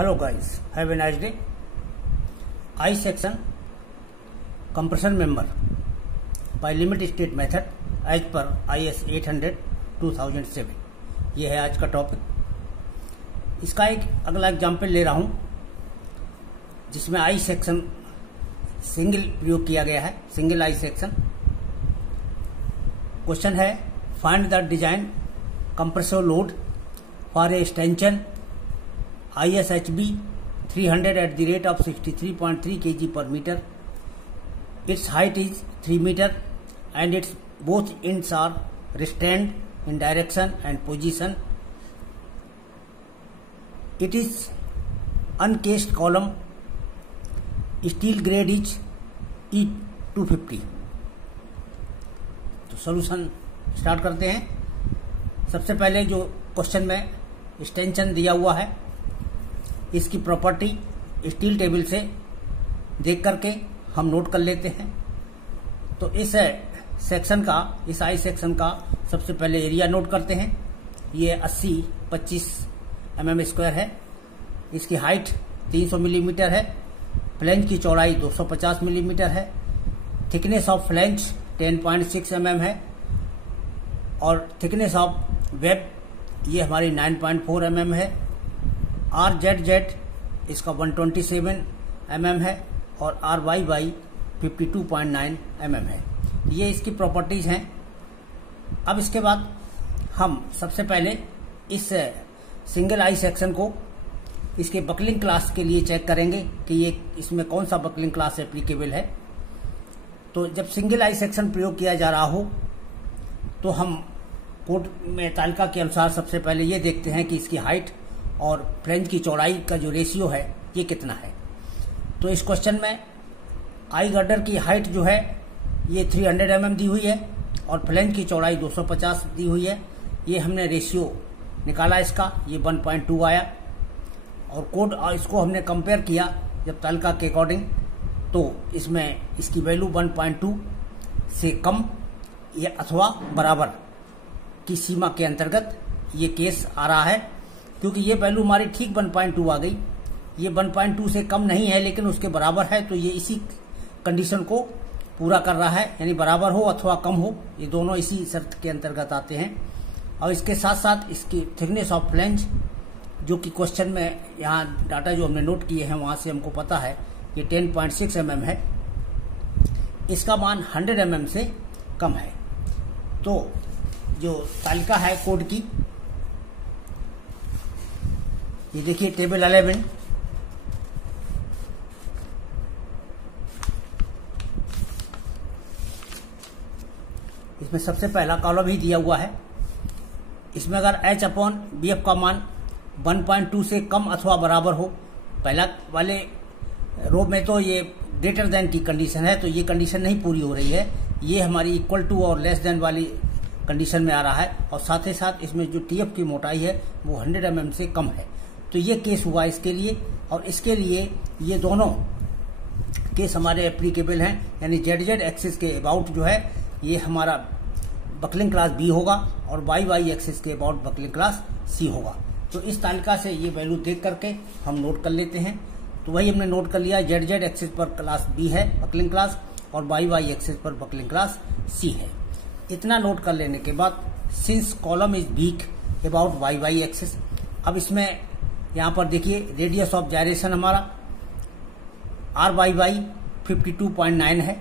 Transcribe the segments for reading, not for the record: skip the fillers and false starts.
Hello guys, have a nice day. I section compression member by limit state method as per IS 800 2007 ये है आज का topic. इसका एक अगला एग्जाम्पल ले रहा हूं जिसमें आई सेक्शन सिंगल प्रयोग किया गया है, सिंगल आई सेक्शन। क्वेश्चन है find the design compressor load for a extension ISHB 300 at the rate of 63.3 kg per meter. Its height is 3 meter and its both ends are restrained in direction and position. It is uncased column. Steel grade is E250. तो solution start करते हैं। सबसे पहले जो question में extension दिया हुआ है इसकी प्रॉपर्टी स्टील टेबल से देख करके हम नोट कर लेते हैं। तो इस सेक्शन का, इस आई सेक्शन का सबसे पहले एरिया नोट करते हैं। ये 80-25 mm स्क्वायर है। इसकी हाइट 300 मिलीमीटर है। फ्लैंज की चौड़ाई 250 मिलीमीटर है। थिकनेस ऑफ फ्लैंज 10.6 mm है और थिकनेस ऑफ वेब ये हमारी 9.4 mm है। RZZ इसका 127 mm है और RYY 52.9 mm है। ये इसकी प्रॉपर्टीज हैं। अब इसके बाद हम सबसे पहले इस सिंगल आई सेक्शन को इसके बकलिंग क्लास के लिए चेक करेंगे कि ये इसमें कौन सा बकलिंग क्लास एप्लीकेबल है। तो जब सिंगल आई सेक्शन प्रयोग किया जा रहा हो तो हम कोड में तालिका के अनुसार सबसे पहले ये देखते हैं कि इसकी हाइट और फ्लैंज की चौड़ाई का जो रेशियो है ये कितना है। तो इस क्वेश्चन में आई गर्डर की हाइट जो है ये 300 mm दी हुई है और फ्लैंज की चौड़ाई 250 दी हुई है। ये हमने रेशियो निकाला इसका, ये 1.2 आया और कोड इसको हमने कंपेयर किया जब तालिका के अकॉर्डिंग, तो इसमें इसकी वैल्यू 1.2 से कम या अथवा बराबर की सीमा के अंतर्गत ये केस आ रहा है। क्योंकि ये वैल्यू हमारी ठीक 1.2 आ गई, ये 1.2 से कम नहीं है लेकिन उसके बराबर है, तो ये इसी कंडीशन को पूरा कर रहा है, यानी बराबर हो अथवा कम हो, ये दोनों इसी शर्त के अंतर्गत आते हैं। और इसके साथ साथ इसकी थिकनेस ऑफ फ्लैंज जो कि क्वेश्चन में यहाँ डाटा जो हमने नोट किए हैं वहां से हमको पता है ये 10.6 mm है। इसका मान 100 mm से कम है। तो जो तालिका है कोड की, ये देखिए टेबल 11, इसमें सबसे पहला कॉलम ही दिया हुआ है। इसमें अगर H/BF का मान 1.2 से कम अथवा बराबर हो, पहला वाले रो में तो ये ग्रेटर देन की कंडीशन है, तो ये कंडीशन नहीं पूरी हो रही है, ये हमारी इक्वल टू और लेस देन वाली कंडीशन में आ रहा है। और साथ ही साथ इसमें जो TF की मोटाई है वो 100 mm से कम है। तो ये केस हुआ इसके लिए, और इसके लिए ये दोनों केस हमारे एप्लीकेबल हैं, यानी ZZ एक्सिस के अबाउट जो है ये हमारा बकलिंग क्लास B होगा और YY एक्सिस के अबाउट बकलिंग क्लास C होगा। तो इस तालिका से ये वैल्यू देख करके हम नोट कर लेते हैं। तो वही हमने नोट कर लिया, ZZ एक्सिस पर क्लास B है बकलिंग क्लास और YY एक्सिस पर बकलिंग क्लास C है। इतना नोट कर लेने के बाद since column is weak about YY axis, अब इसमें यहाँ पर देखिए रेडियस ऑफ जायरेशन हमारा RYY 52.9 है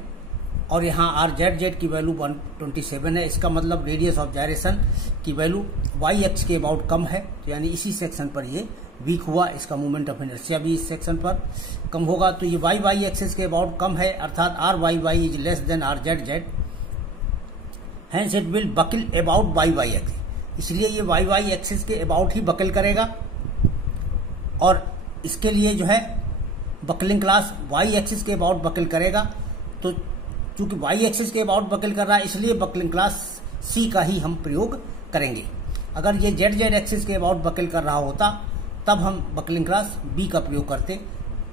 और यहाँ RZZ की वैल्यू 127 है। इसका मतलब रेडियस ऑफ जायरेशन की वैल्यू Y एक्स के अबाउट कम है, तो यानी इसी सेक्शन पर ये वीक हुआ। इसका मोमेंट ऑफ इनर्शिया भी इस सेक्शन पर कम होगा। तो ये YY एक्सिस के अबाउट कम है, अर्थात RYY is less than RZZ, hence it will buckle about YY axis. इसलिए ये YY एक्सिस के अबाउट ही बकल करेगा और इसके लिए जो है बकलिंग क्लास Y एक्सिस के अबाउट बकल करेगा। तो चूंकि Y एक्सिस के अबाउट बकल कर रहा है इसलिए बकलिंग क्लास C का ही हम प्रयोग करेंगे। अगर ये ZZ एक्सिस के अबाउट बकल कर रहा होता तब हम बकलिंग क्लास B का प्रयोग करते।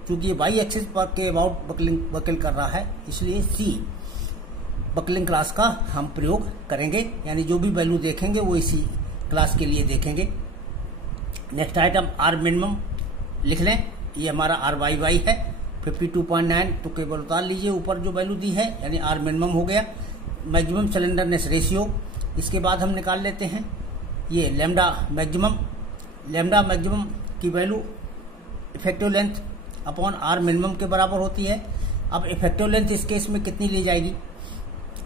चूंकि ये Y एक्सिस पर के अबाउट बकल कर रहा है इसलिए C बकलिंग क्लास का हम प्रयोग करेंगे, यानी जो भी वैल्यू देखेंगे वो इसी क्लास के लिए देखेंगे। नेक्स्ट आइटम आर मिनिमम लिख लें। ये हमारा आर वाई वाई है 52.9, तो केवल उतार लीजिए ऊपर जो वैल्यू दी है, यानी आर मिनिमम हो गया। मैक्सिमम सिलेंडरनेस रेशियो, इसके बाद हम निकाल लेते हैं ये लैम्डा मैक्सिमम। लैम्डा मैक्सिमम की value effective length upon r minimum के बराबर होती है। अब इफेक्टिव लेंथ इस केस में कितनी ली जाएगी,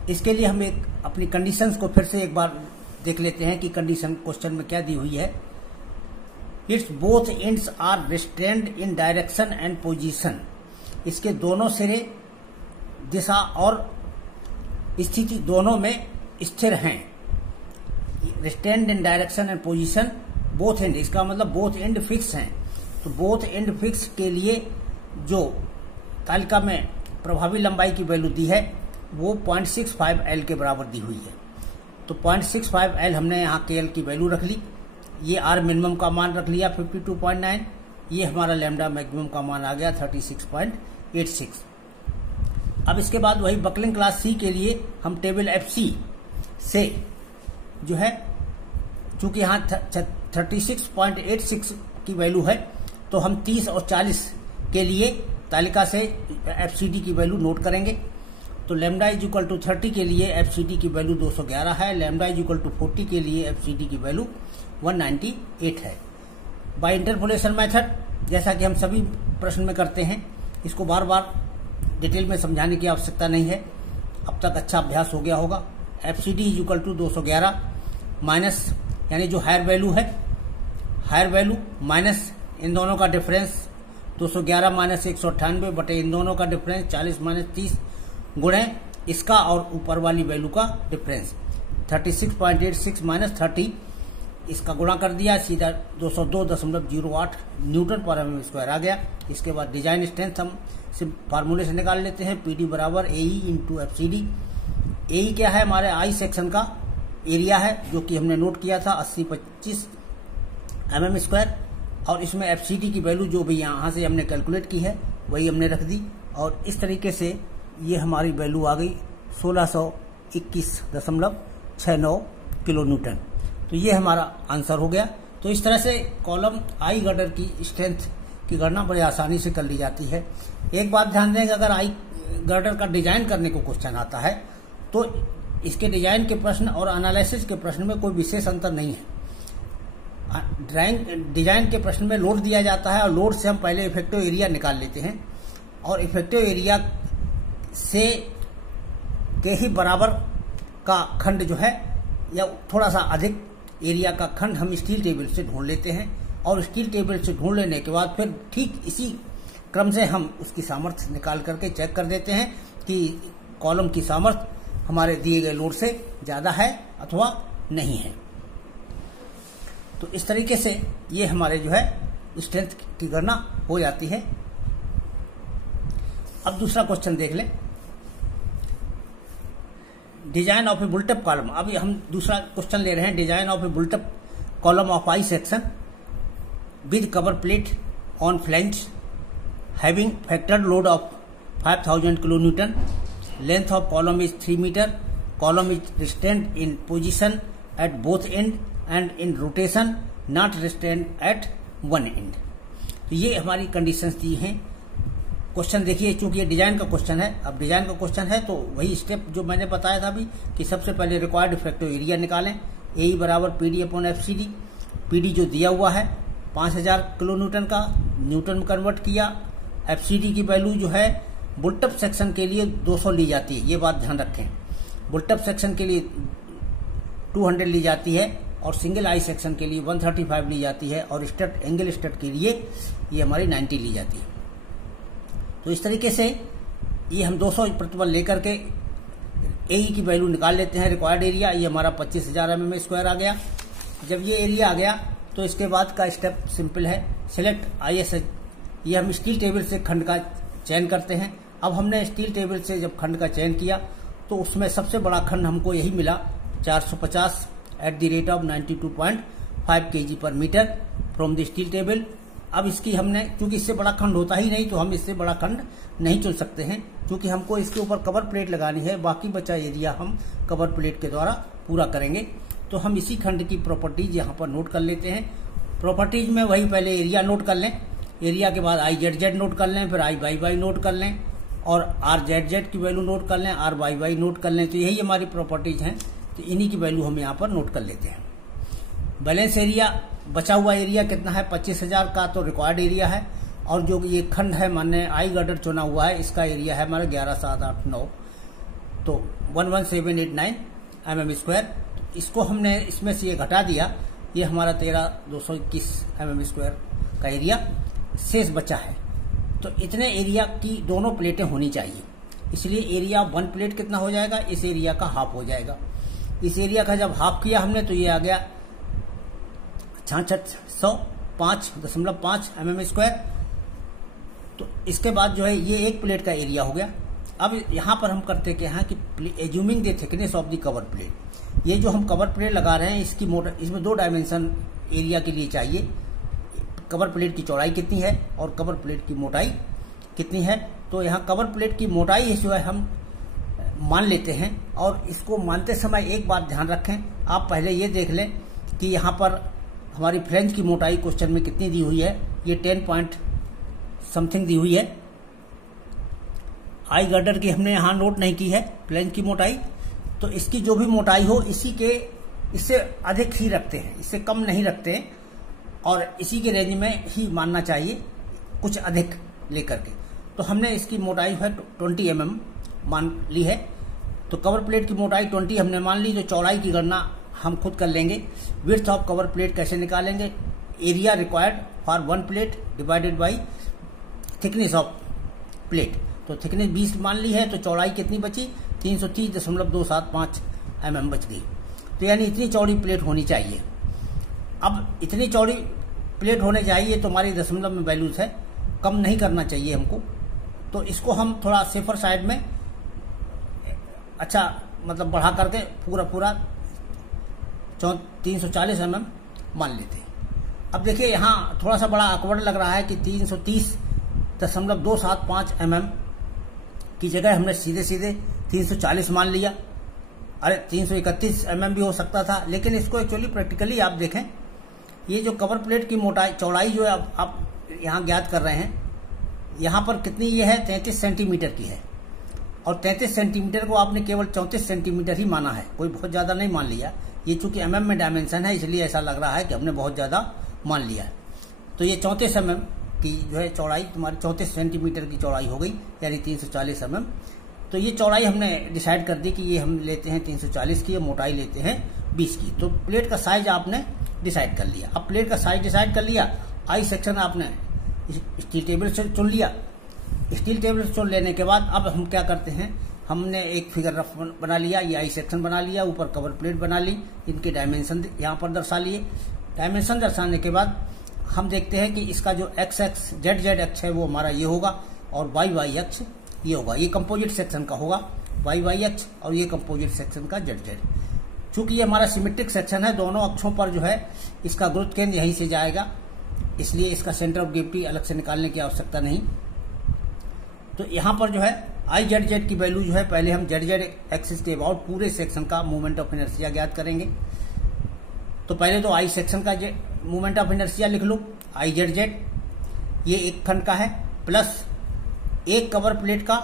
इसके लिए हम एक अपनी कंडीशंस को फिर से एक बार देख लेते हैं कि कंडीशन क्वेश्चन में क्या दी हुई है। It's both ends are restrained in direction and position, इसके दोनों सिरे दिशा और स्थिति दोनों में स्थिर हैं। Restrained in direction and position, both and, इसका मतलब बोथ एंड फिक्स हैं। तो बोथ एंड फिक्स के लिए जो तालिका में प्रभावी लंबाई की वैल्यू दी है वो 0.65 L के बराबर दी हुई है। तो 0.65 L हमने यहाँ के L की वैल्यू रख ली, ये आर मिनिमम का मान रख लिया 52.9, ये हमारा लैम्डा मैक्सिमम का मान आ गया 36.86। अब इसके बाद वही बकलिंग क्लास सी के लिए हम टेबल FC से जो है, चूंकि यहाँ 36.86 की वैल्यू है, तो हम 30 और 40 के लिए तालिका से FCD की वैल्यू नोट करेंगे। तो लैम्डा इज इक्वल टू 30 के लिए FCD की वैल्यू 211 है, लैम्डा इज इक्वल टू 40 के लिए FCD की वैल्यू 198 है। बाय इंटरपोलेशन मेथड, जैसा कि हम सभी प्रश्न में करते हैं, इसको बार बार डिटेल में समझाने की आवश्यकता नहीं है, अब तक अच्छा अभ्यास हो गया होगा। FCD is equal to 211 minus, यानी जो हायर वैल्यू है, हायर वैल्यू माइनस इन दोनों का डिफरेंस 211 माइनस 198 बटे इन दोनों का डिफरेंस 40 माइनस 30 गुणे इसका और ऊपर वाली वैल्यू का डिफरेंस 36.86 माइनस 30, इसका गुणा कर दिया, सीधा 202.08 न्यूटन पर एमएम स्क्वायर आ गया। इसके बाद डिजाइन स्ट्रेंथ हम फार्मूले से निकाल लेते हैं, PD बराबर AE इंटू FCD। AE क्या है, हमारे आई सेक्शन का एरिया है, जो कि हमने नोट किया था 80-25 mm स्क्वायर, और इसमें FCD की वैल्यू जो भी यहाँ से हमने कैलकुलेट की है वही हमने रख दी, और इस तरीके से ये हमारी वैल्यू आ गई 1621.69 किलो न्यूटन। तो ये हमारा आंसर हो गया। तो इस तरह से कॉलम आई गर्डर की स्ट्रेंथ की गणना बड़ी आसानी से कर ली जाती है। एक बात ध्यान दें कि अगर आई गर्डर का डिजाइन करने को क्वेश्चन आता है तो इसके डिजाइन के प्रश्न और एनालिसिस के प्रश्न में कोई विशेष अंतर नहीं है। डिजाइन के प्रश्न में लोड दिया जाता है और लोड से हम पहले इफेक्टिव एरिया निकाल लेते हैं, और इफेक्टिव एरिया से के ही बराबर का खंड जो है या थोड़ा सा अधिक एरिया का खंड हम स्टील टेबल से ढूंढ लेते हैं, और स्टील टेबल से ढूंढ लेने के बाद फिर ठीक इसी क्रम से हम उसकी सामर्थ्य निकाल करके चेक कर देते हैं कि कॉलम की सामर्थ्य हमारे दिए गए लोड से ज्यादा है अथवा नहीं है। तो इस तरीके से ये हमारे जो है स्ट्रेंथ की गणना हो जाती है। अब दूसरा क्वेश्चन देख लें, design of a built up column. अभी हम दूसरा क्वेश्चन ले रहे हैं, design of a built up column of I section with cover plate on flange having factored load of 5000 kilo newton, length of column is 3 metre, column is restrained in position at both end and in rotation not restrained at one end. तो ये हमारी conditions दी हैं। Question देखिए, चूंकि ये design का question है, अब डिजाइन का क्वेश्चन है तो वही स्टेप जो मैंने बताया था अभी कि सबसे पहले रिक्वायर्ड इफेक्टिव एरिया निकालें, AE बराबर PD अपॉन FCD। PD जो दिया हुआ है 5000 किलो न्यूटन का, न्यूटन में कन्वर्ट किया। FCD की वैल्यू जो है बुलटअप सेक्शन के लिए 200 ली जाती है, ये बात ध्यान रखें। बुलटअप सेक्शन के लिए 200 ली जाती है और सिंगल आई सेक्शन के लिए 135 ली जाती है, और स्टड एंगल स्टड के लिए ये हमारी 90 ली जाती है। तो इस तरीके से ये हम 200 प्रतिबल लेकर के AE की वैल्यू निकाल लेते हैं। रिक्वायर्ड एरिया ये हमारा 25,000 mm स्क्वायर आ गया। जब ये एरिया आ गया तो इसके बाद का स्टेप सिंपल है, सिलेक्ट ISH। ये हम स्टील टेबल से खंड का चयन करते हैं। अब हमने स्टील टेबल से जब खंड का चयन किया तो उसमें सबसे बड़ा खंड हमको यही मिला 450 at the rate of 92.5 kg पर metre from the steel table. अब इसकी हमने, क्योंकि इससे बड़ा खंड होता ही नहीं तो हम इससे बड़ा खंड नहीं चुन सकते हैं, क्योंकि हमको इसके ऊपर कवर प्लेट लगानी है, बाकी बचा एरिया हम कवर प्लेट के द्वारा पूरा करेंगे। तो हम इसी खंड की प्रॉपर्टीज यहाँ पर नोट कर लेते हैं। प्रॉपर्टीज में वही पहले एरिया नोट कर लें। एरिया के बाद आई जेड जेड नोट कर लें, फिर आई वाई वाई नोट कर लें और आर जेड जेड की वैल्यू नोट कर लें, आर वाई वाई नोट कर लें। तो यही हमारी प्रॉपर्टीज हैं, तो इन्हीं की वैल्यू हम यहाँ पर नोट कर लेते हैं। बैलेंस एरिया, बचा हुआ एरिया कितना है 25,000 का, तो रिक्वायर्ड एरिया है। और जो ये खंड है माने आई गर्डर चुना हुआ है, इसका एरिया है हमारा 11,789, तो 11,789 mm²। तो इसको हमने इसमें से ये घटा दिया, ये हमारा 13,221 mm² का एरिया शेष बचा है। तो इतने एरिया की दोनों प्लेटें होनी चाहिए, इसलिए एरिया 1 प्लेट कितना हो जाएगा, इस एरिया का हाफ हो जाएगा। इस एरिया का जब हाफ किया हमने तो ये आ गया 6605.5 mm²। तो इसके बाद जो है ये एक प्लेट का एरिया हो गया। अब यहाँ पर हम करते क्या है कि assuming the thickness of the cover plate, ये जो हम कवर प्लेट लगा रहे हैं इसकी इसमें 2 डायमेंशन एरिया के लिए चाहिए। कवर प्लेट की चौड़ाई कितनी है और कवर प्लेट की मोटाई कितनी है। तो यहाँ कवर प्लेट की मोटाई जो है हम मान लेते हैं, और इसको मानते समय एक बात ध्यान रखें, आप पहले ये देख लें कि यहाँ पर हमारी फ्लैंज की मोटाई क्वेश्चन में कितनी दी हुई है, ये 10 पॉइंट समथिंग दी हुई है। आई गर्डर की हमने यहाँ नोट नहीं की है फ्लैंज की मोटाई, तो इसकी जो भी मोटाई हो इससे अधिक ही रखते हैं, इससे कम नहीं रखते हैं, और इसी के रेंज में ही मानना चाहिए, कुछ अधिक लेकर के। तो हमने इसकी मोटाई है 20 mm मान ली है। तो कवर प्लेट की मोटाई 20 हमने मान ली, तो चौड़ाई की गणना हम खुद कर लेंगे। विड्थ ऑफ कवर प्लेट कैसे निकालेंगे, area required for 1 plate divided by thickness of plate. तो थिकनेस 20 मान ली है, तो चौड़ाई कितनी बची 330.275 mm बच गई। तो यानी इतनी चौड़ी प्लेट होनी चाहिए। अब इतनी चौड़ी प्लेट होने चाहिए तो हमारी दशमलव में वैल्यूज है, कम नहीं करना चाहिए हमको। तो इसको हम थोड़ा सेफर साइड में अच्छा मतलब बढ़ा करके पूरा 340 mm मान लेते हैं। अब देखिए यहाँ थोड़ा सा बड़ा awkward लग रहा है कि 330.275 mm की जगह हमने सीधे 340 मान लिया। अरे 331 mm भी हो सकता था, लेकिन इसको एक्चुअली प्रैक्टिकली आप देखें, ये जो कवर प्लेट की मोटाई चौड़ाई जो है आप यहाँ ज्ञात कर रहे हैं, यहाँ पर कितनी ये है 33 सेंटीमीटर की है, और 33 सेंटीमीटर को आपने केवल 34 सेंटीमीटर ही माना है, कोई बहुत ज्यादा नहीं मान लिया। ये चूंकि mm में डायमेंशन है इसलिए ऐसा लग रहा है कि हमने बहुत ज्यादा मान लिया है। तो ये 34 mm की जो है चौड़ाई तुम्हारी 34 सेंटीमीटर की चौड़ाई हो गई, यानी 340 mm। तो ये चौड़ाई हमने डिसाइड कर दी कि ये हम लेते हैं 340 की, मोटाई लेते हैं 20 की। तो प्लेट का साइज आपने डिसाइड कर लिया। अब प्लेट का साइज डिसाइड कर लिया, आई सेक्शन आपने स्टील टेबल से चुन लिया। स्टील टेबल से चुन लेने के बाद अब हम क्या करते हैं, हमने एक फिगर रफ बना लिया, ये आई सेक्शन बना लिया, ऊपर कवर प्लेट बना ली, इनके डायमेंशन यहाँ पर दर्शा लिए। डायमेंशन दर्शाने के बाद हम देखते हैं कि इसका जो एक्स एक्स जेड जेड अक्ष है वो हमारा ये होगा, और वाई वाई अक्ष ये होगा। ये कंपोजिट सेक्शन का होगा वाई वाई अक्ष, और ये कंपोजिट सेक्शन का जेड जेड। चूंकि ये हमारा सिमेट्रिक सेक्शन है, दोनों अक्षों पर जो है इसका गुरुत्व केंद्र यहीं से जाएगा, इसलिए इसका सेंटर ऑफ ग्रेविटी अलग से निकालने की आवश्यकता नहीं। तो यहाँ पर जो है आई जेड जेड की वैल्यू जो है, पहले हम जेड जेड एक्सिस के अबाउट पूरे सेक्शन का मोमेंट ऑफ इनर्शिया ज्ञात करेंगे। तो पहले तो आई सेक्शन का मोमेंट ऑफ इनर्शिया लिख लो, आई जेड जेड ये एक खंड का है, प्लस एक कवर प्लेट का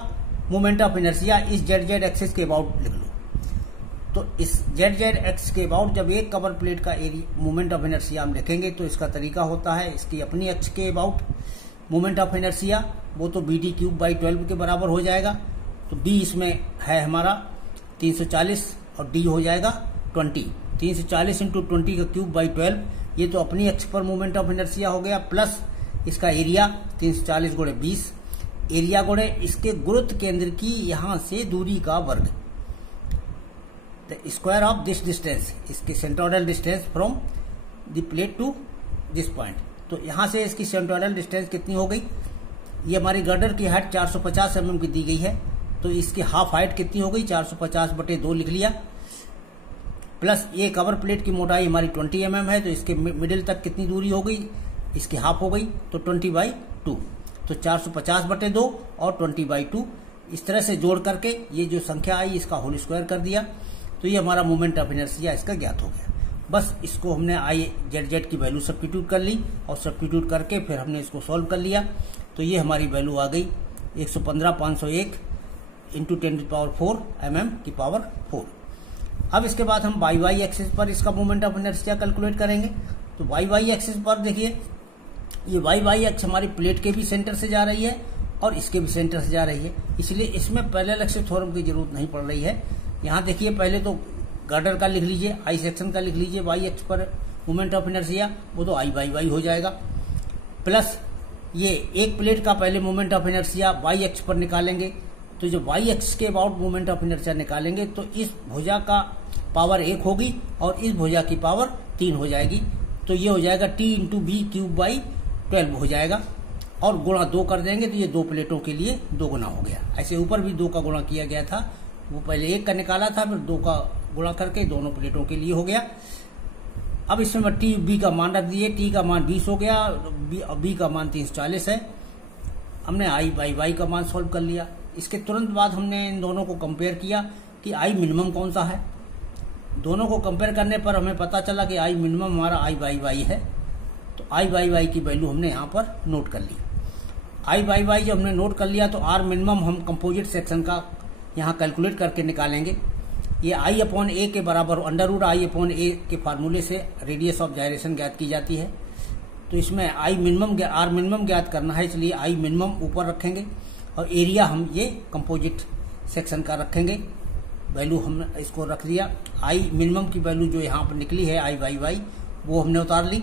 मोमेंट ऑफ इनर्शिया इस जेड जेड एक्सिस के अबाउट लिख लो। तो इस जेड जेड एक्सिस के अबाउट जब एक कवर प्लेट का मोमेंट ऑफ इनर्शिया हम लिखेंगे तो इसका तरीका होता है, इसकी अपनी अक्ष के अबाउट मोमेंट ऑफ इनर्शिया वो तो BD³/12 के बराबर हो जाएगा। तो B इसमें है हमारा 340 और D हो जाएगा 20। 340 × 20 का क्यूब/12 ये तो अपनी अक्ष पर मोमेंट ऑफ इनर्शिया हो गया, प्लस इसका एरिया 340 × 20, एरिया गुणे इसके गुरुत्व केंद्र की यहां से दूरी का वर्ग, the square of this distance, इसकी centroidal distance from the plate to this point. तो यहां से इसकी सेंट्रोइडल डिस्टेंस कितनी हो गई, ये हमारी गर्डर की हाइट 450 mm की दी गई है, तो इसकी हाफ हाइट कितनी हो गई 450/2 लिख लिया, प्लस ये कवर प्लेट की मोटाई हमारी 20 mm है, तो इसके मिडिल तक कितनी दूरी हो गई, इसकी हाफ हो गई, तो 20/2। तो 450/2 और 20/2 इस तरह से जोड़ करके ये जो संख्या आई इसका होल स्क्वायर कर दिया, तो ये हमारा मोमेंट ऑफ इनर्शिया इसका ज्ञात हो गया। बस इसको हमने आई जेड की वैल्यू सब्स्टिट्यूट कर ली और सब्स्टिट्यूट करके फिर हमने इसको सॉल्व कर लिया। तो ये हमारी वैल्यू आ गई 115,501 इंटू 10⁴ mm⁴। अब इसके बाद हम वाई एक्सिस पर इसका मोमेंट ऑफ इनर्शिया कैलकुलेट करेंगे। तो वाई एक्सिस पर देखिए, ये वाई एक्स हमारी प्लेट के भी सेंटर से जा रही है और इसके भी सेंटर से जा रही है, इसलिए इसमें पैरेलल एक्सिस थ्योरम की जरूरत नहीं पड़ रही है। यहाँ देखिए, पहले तो गर्डर का लिख लीजिए, आई सेक्शन का लिख लीजिए, वाई एक्स पर मोमेंट ऑफ इनर्शिया, वो तो आई वाई हो जाएगा, प्लस ये एक प्लेट का पहले moment of inertia y x पर निकालेंगे। तो जो वाई एक्स के अबाउट मोमेंट ऑफ इनर्शिया निकालेंगे तो इस भुजा का पावर 1 होगी और इस भुजा की पावर 3 हो जाएगी। तो ये हो जाएगा T into b cube by 12 हो जाएगा और गुणा 2 कर देंगे तो ये 2 प्लेटों के लिए 2 गुना हो गया। ऐसे ऊपर भी 2 का गुणा किया गया था, वो पहले 1 का निकाला था, फिर 2 का गुणा करके दोनों प्लेटों के लिए हो गया। अब इसमें टी बी का मान रख दिए, टी का मान 20 हो गया, बी का मान 340 है। हमने आई बाई वाई का मान सॉल्व कर लिया। इसके तुरंत बाद हमने इन दोनों को कंपेयर किया कि आई मिनिमम कौन सा है। दोनों को कंपेयर करने पर हमें पता चला कि आई मिनिमम हमारा आई बाई वाई है। तो आई बाई वाई की वैल्यू हमने यहाँ पर नोट कर ली। आई बाई वाई जब हमने नोट कर लिया तो आर मिनिमम हम कंपोजिट सेक्शन का यहाँ कैलकुलेट करके निकालेंगे। ये आई अपॉन ए के बराबर अंडर आई अपॉन ए के फार्मूले से रेडियस ऑफ जायरेशन ज्ञात की जाती है। तो इसमें आई मिनिमम आर मिनिमम ज्ञात करना है, इसलिए आई मिनिमम ऊपर रखेंगे और एरिया हम ये कंपोजिट सेक्शन का रखेंगे। वैल्यू हमने इसको रख दिया। आई मिनिमम की वैल्यू जो यहाँ पर निकली है आई वाई वाई, वो हमने उतार ली।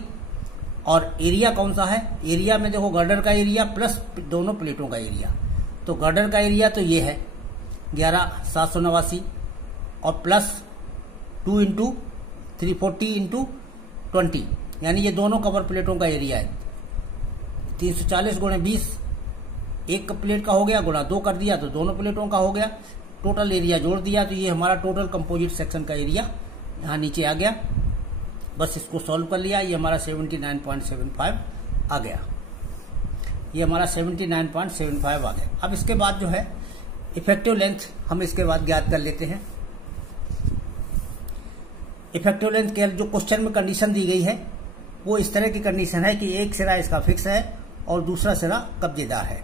और एरिया कौन सा है, एरिया में देखो गर्डर का एरिया प्लस दोनों प्लेटों का एरिया। तो गर्डर का एरिया तो ये है 11,789 और प्लस 2 इंटू 340 इंटू 20, यानी ये दोनों कवर प्लेटों का एरिया है। 340 गुणे 20 एक प्लेट का हो गया, गुणा 2 कर दिया तो दोनों प्लेटों का हो गया। टोटल एरिया जोड़ दिया तो ये हमारा टोटल कंपोजिट सेक्शन का एरिया यहाँ नीचे आ गया। बस इसको सॉल्व कर लिया, ये हमारा 79.75 आ गया। ये हमारा 79.75 आ गया। अब इसके बाद जो है इफेक्टिव लेंथ हम इसके बाद ज्ञात कर लेते हैं। इफेक्टिव लेंथ के जो क्वेश्चन में कंडीशन दी गई है वो इस तरह की कंडीशन है कि एक सिरा इसका फिक्स है और दूसरा सिरा कब्जेदार है।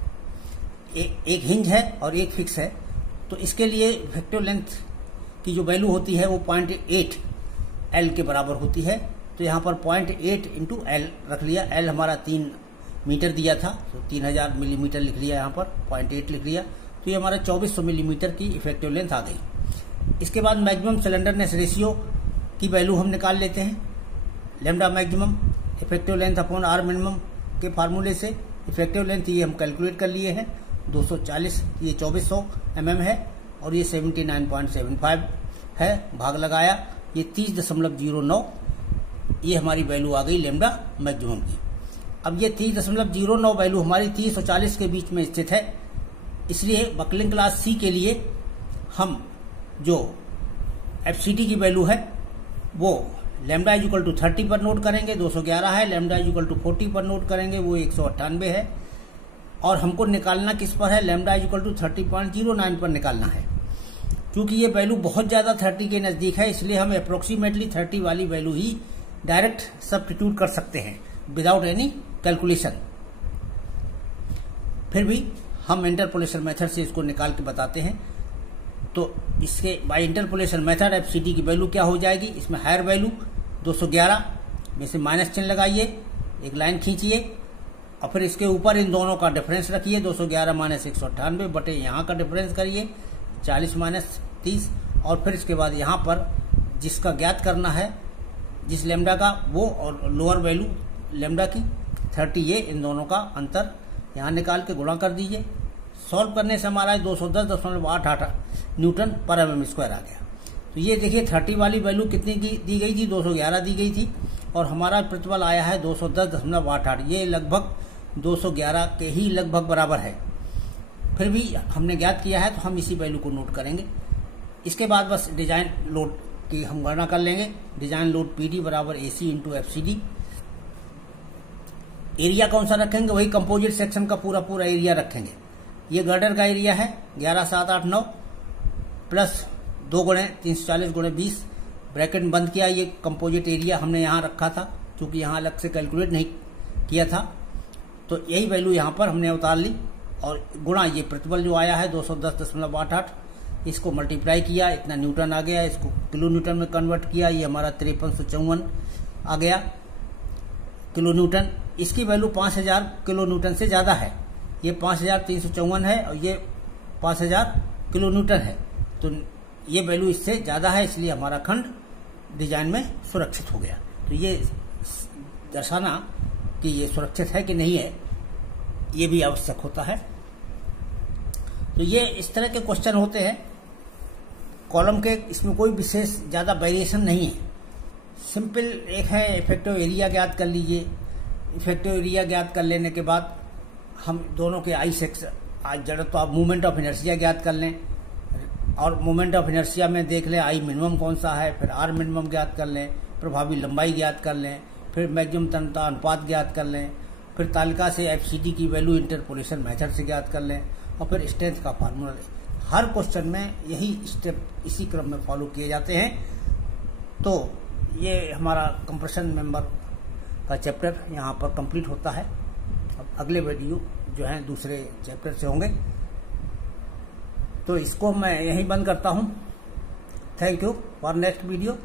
एक हिंज है और एक फिक्स है। तो इसके लिए इफेक्टिव लेंथ की जो वैल्यू होती है वो 0.8 L के बराबर होती है। तो यहाँ पर 0.8 इंटू L रख लिया। L हमारा 3 मीटर दिया था, तो 3000 मिलीमीटर लिख लिया, यहाँ पर 0.8 लिख लिया। तो ये हमारा 2400 मिलीमीटर की इफेक्टिव लेंथ आ गई। इसके बाद मैक्सिमम सिलेंडरनेस रेशियो की वैल्यू हम निकाल लेते हैं। Lambda maximum effective length upon r minimum के फार्मूले से इफेक्टिव लेंथ ये हम कैलकुलेट कर लिए हैं 240, ये 2400 mm है और ये 79.75 है। भाग लगाया, ये 30.09, ये हमारी वैल्यू आ गई लैम्डा मैक्सिमम की। अब ये 30.09 वैल्यू हमारी 30 और 40 के बीच में स्थित है, इसलिए बकलिंग क्लास सी के लिए हम जो एफसीटी की वैल्यू है वो लैम्डा इक्वल टू 30 पर नोट करेंगे, 211 है। लैम्डा इक्वल टू 40 पर नोट करेंगे, वो 198 है। और हमको निकालना किस पर है, लैम्डा इक्वल टू 30.09 पर निकालना है। क्योंकि ये वैल्यू बहुत ज्यादा 30 के नजदीक है, इसलिए हम अप्रोक्सीमेटली 30 वाली वैल्यू ही डायरेक्ट सब्स्टिट्यूट कर सकते हैं विदाउट एनी कैलकुलेशन। फिर भी हम इंटरपोलेशन मेथड से इसको निकाल के बताते हैं। तो इसके बाय इंटरपोलेशन मेथड एफसीटी की वैल्यू क्या हो जाएगी, इसमें हायर वैल्यू 211 में से माइनस चिन्ह लगाइए, एक लाइन खींचिए और फिर इसके ऊपर इन दोनों का डिफरेंस रखिए। 211 माइनस 198 बटे यहाँ का डिफरेंस करिए 40 माइनस 30, और फिर इसके बाद यहाँ पर जिसका ज्ञात करना है जिस लैम्डा का, वो और लोअर वैल्यू लैम्डा की 30, ये इन दोनों का अंतर यहाँ निकाल के गुणा कर दीजिए। सॉल्व करने से हमारा 210.88 न्यूटन पर mm स्क्वायर आ गया। तो ये देखिए 30 वाली वैल्यू कितनी दी गई थी, 211 दी गई थी, और हमारा प्रतिबल आया है 210.88। ये लगभग 211 के ही लगभग बराबर है। फिर भी हमने ज्ञात किया है तो हम इसी वैल्यू को नोट करेंगे। इसके बाद बस डिजाइन लोड की हम गणना कर लेंगे। डिजाइन लोड PD बराबर AC इंटू FCD। एरिया कौन सा रखेंगे, वही कंपोजिट सेक्शन का पूरा पूरा एरिया रखेंगे। ये गर्डर का एरिया है 11,789 प्लस 2 गुणे 340 गुणे 20, ब्रैकेट बंद किया, ये कंपोजिट एरिया हमने यहाँ रखा था क्योंकि यहाँ अलग से कैलकुलेट नहीं किया था, तो यही वैल्यू यहाँ पर हमने उतार ली और गुणा ये प्रतिबल जो आया है 210.88, इसको मल्टीप्लाई किया, इतना न्यूटन आ गया, इसको किलो न्यूटन में कन्वर्ट किया, ये हमारा 5354 आ गया किलो न्यूटन। इसकी वैल्यू 5000 किलो न्यूटन से ज्यादा है, ये 5354 है और ये 5000 किलो न्यूटन है, तो ये वैल्यू इससे ज्यादा है, इसलिए हमारा खंड डिजाइन में सुरक्षित हो गया। तो ये दर्शाना कि ये सुरक्षित है कि नहीं है, ये भी आवश्यक होता है। तो ये इस तरह के क्वेश्चन होते हैं कॉलम के, इसमें कोई विशेष ज्यादा वेरिएशन नहीं है, सिंपल एक है इफेक्टिव एरिया ज्ञात कर लीजिए। इफेक्टिव एरिया ज्ञात कर लेने के बाद हम दोनों के आई सेक्शन जड़त्व आप मोमेंट ऑफ इनर्शिया ज्ञात कर लें, और मोमेंट ऑफ इनर्शिया में देख लें आई मिनिमम कौन सा है, फिर आर मिनिमम ज्ञात कर लें, प्रभावी लंबाई ज्ञात कर लें, फिर मैक्सिमम तन्यता अनुपात ज्ञात कर लें, फिर तालिका से एफसीडी की वैल्यू इंटरपोलेशन मेथड से ज्ञात कर लें, और फिर स्ट्रेंथ का फार्मूला लें। हर क्वेश्चन में यही स्टेप इसी क्रम में फॉलो किए जाते हैं। तो ये हमारा कंप्रेशन मेंबर का चैप्टर यहाँ पर कंप्लीट होता है। अब अगले वीडियो जो है दूसरे चैप्टर से होंगे, तो इसको मैं यहीं बंद करता हूँ। Thank you for next video.